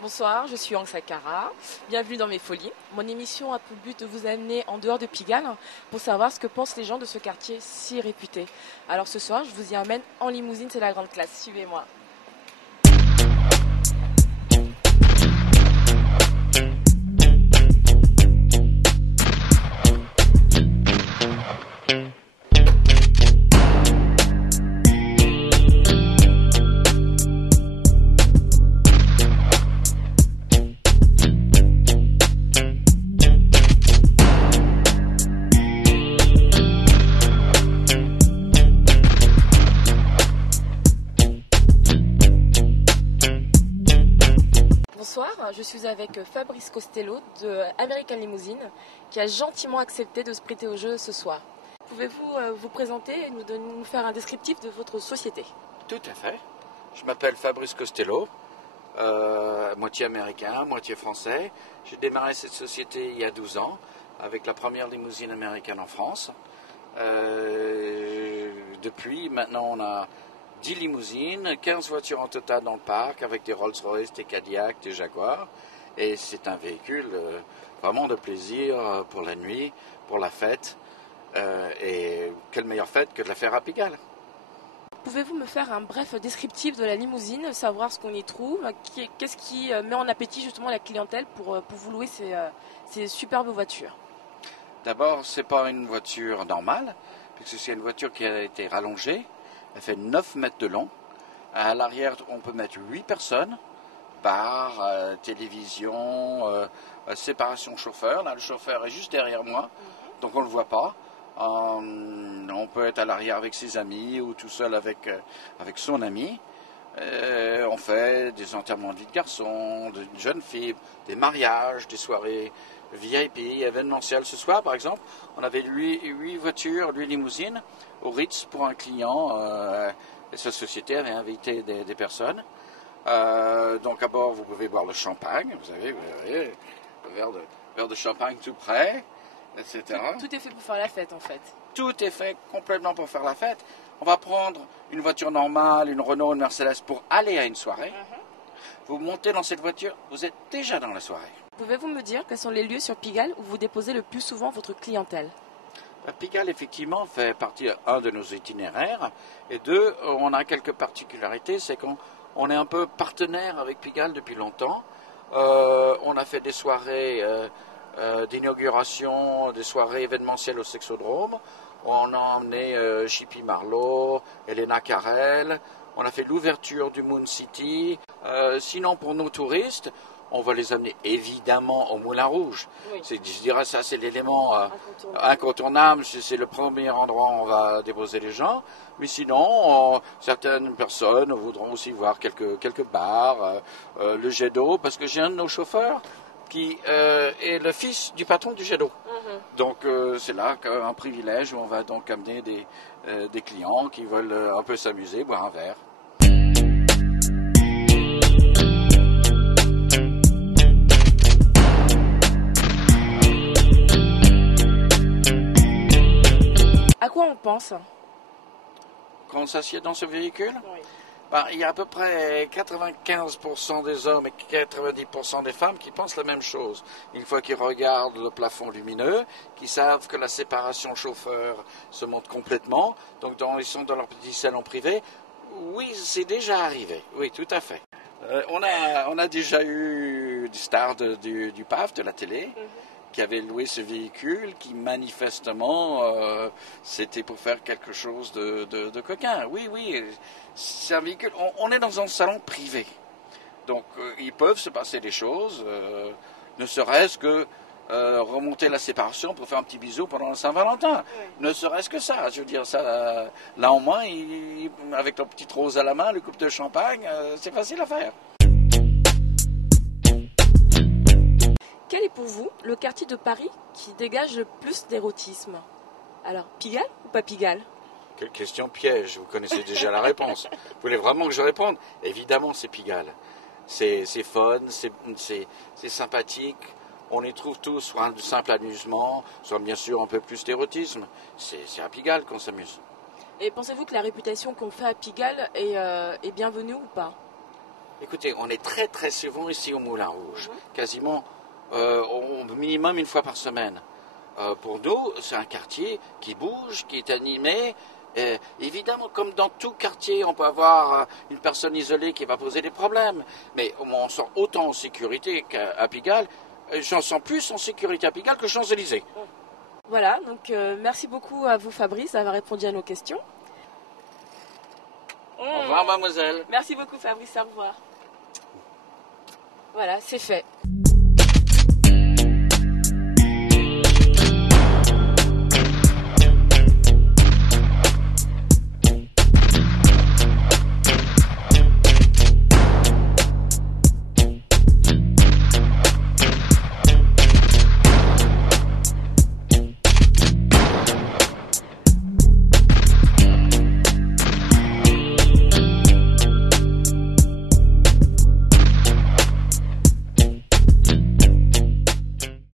Bonsoir, je suis Ang Sakara, bienvenue dans Mes Folies. Mon émission a pour but de vous amener en dehors de Pigalle pour savoir ce que pensent les gens de ce quartier si réputé. Alors ce soir, je vous y amène en limousine, c'est la grande classe, suivez-moi. Bonsoir, je suis avec Fabrice Costello de American Limousine qui a gentiment accepté de se prêter au jeu ce soir. Pouvez-vous vous présenter et nous faire un descriptif de votre société? Tout à fait. Je m'appelle Fabrice Costello, moitié américain, moitié français. J'ai démarré cette société il y a 12 ans avec la première limousine américaine en France. Depuis, maintenant, on a 10 limousines, 15 voitures en total dans le parc avec des Rolls-Royce, des Cadillac, des Jaguar. Et c'est un véhicule vraiment de plaisir pour la nuit, pour la fête. Et quelle meilleure fête que de la faire à Pigalle. Pouvez-vous me faire un bref descriptif de la limousine, savoir ce qu'on y trouve, qu'est-ce qui met en appétit justement la clientèle pour vous louer ces superbes voitures? D'abord, ce n'est pas une voiture normale, puisque c'est une voiture qui a été rallongée. Elle fait 9 mètres de long. À l'arrière, on peut mettre 8 personnes, bar, télévision, séparation chauffeur. Là, le chauffeur est juste derrière moi, donc on ne le voit pas. On peut être à l'arrière avec ses amis ou tout seul avec son ami. On fait des enterrements de vie de garçons, de jeunes filles, des mariages, des soirées VIP, événementielles. Ce soir, par exemple, on avait 8 voitures, 8 limousines au Ritz pour un client. Et sa société avait invité des personnes. Donc à bord, vous pouvez boire le champagne. Vous avez le verre de champagne tout prêt, etc. Tout est fait pour faire la fête, en fait. Tout est fait complètement pour faire la fête. On va prendre une voiture normale, une Renault, une Mercedes pour aller à une soirée. Vous montez dans cette voiture, vous êtes déjà dans la soirée. Pouvez-vous me dire quels sont les lieux sur Pigalle où vous déposez le plus souvent votre clientèle? Pigalle, effectivement, fait partie, un, de nos itinéraires, et deux, on a quelques particularités, c'est qu'on est un peu partenaire avec Pigalle depuis longtemps. On a fait des soirées d'inauguration, des soirées événementielles au Sexodrome. On a emmené Chippy Marlowe, Elena Carrel. On a fait l'ouverture du Moon City. Sinon, pour nos touristes, on va les amener évidemment au Moulin Rouge. Oui. Je dirais ça, c'est l'élément incontournable. C'est le premier endroit où on va déposer les gens. Mais sinon, certaines personnes voudront aussi voir quelques bars, le jet d'eau, parce que j'ai un de nos chauffeurs qui est le fils du patron du jet d'eau. Donc c'est là un privilège où on va donc amener des clients qui veulent un peu s'amuser, boire un verre. À quoi on pense quand on s'assied dans ce véhicule? Oui. Il y a à peu près 95% des hommes et 90% des femmes qui pensent la même chose. Une fois qu'ils regardent le plafond lumineux, qu'ils savent que la séparation chauffeur se monte complètement, donc ils sont dans leur petit salon privé. Oui, c'est déjà arrivé. Oui, tout à fait. On a déjà eu des stars du PAF, de la télé, qui avaient loué ce véhicule, qui manifestement, c'était pour faire quelque chose de coquin. Oui, c'est un véhicule. On est dans un salon privé. Donc, ils peuvent se passer des choses, ne serait-ce que remonter la séparation pour faire un petit bisou pendant la Saint-Valentin. Oui. Ne serait-ce que ça. Je veux dire, ça, là au moins, avec leur petite rose à la main, le coupe de champagne, c'est facile à faire. Quel est pour vous le quartier de Paris qui dégage le plus d'érotisme? Alors, Pigalle ou pas Pigalle? Quelle question piège, vous connaissez déjà la réponse. Vous voulez vraiment que je réponde? Évidemment, c'est Pigalle. C'est fun, c'est sympathique. on y trouve tous soit un simple amusement, soit bien sûr un peu plus d'érotisme. C'est à Pigalle qu'on s'amuse. Et pensez-vous que la réputation qu'on fait à Pigalle est bienvenue ou pas? Écoutez, on est très très souvent ici au Moulin Rouge, quasiment au minimum une fois par semaine. Pour nous, c'est un quartier qui bouge, qui est animé. Évidemment, comme dans tout quartier, on peut avoir une personne isolée qui va poser des problèmes. Mais on sent autant en sécurité qu'à Pigalle. J'en sens plus en sécurité à Pigalle que Champs-Élysées. Voilà, donc merci beaucoup à vous Fabrice d'avoir répondu à nos questions. Au revoir mademoiselle. Merci beaucoup Fabrice, au revoir. Voilà, c'est fait.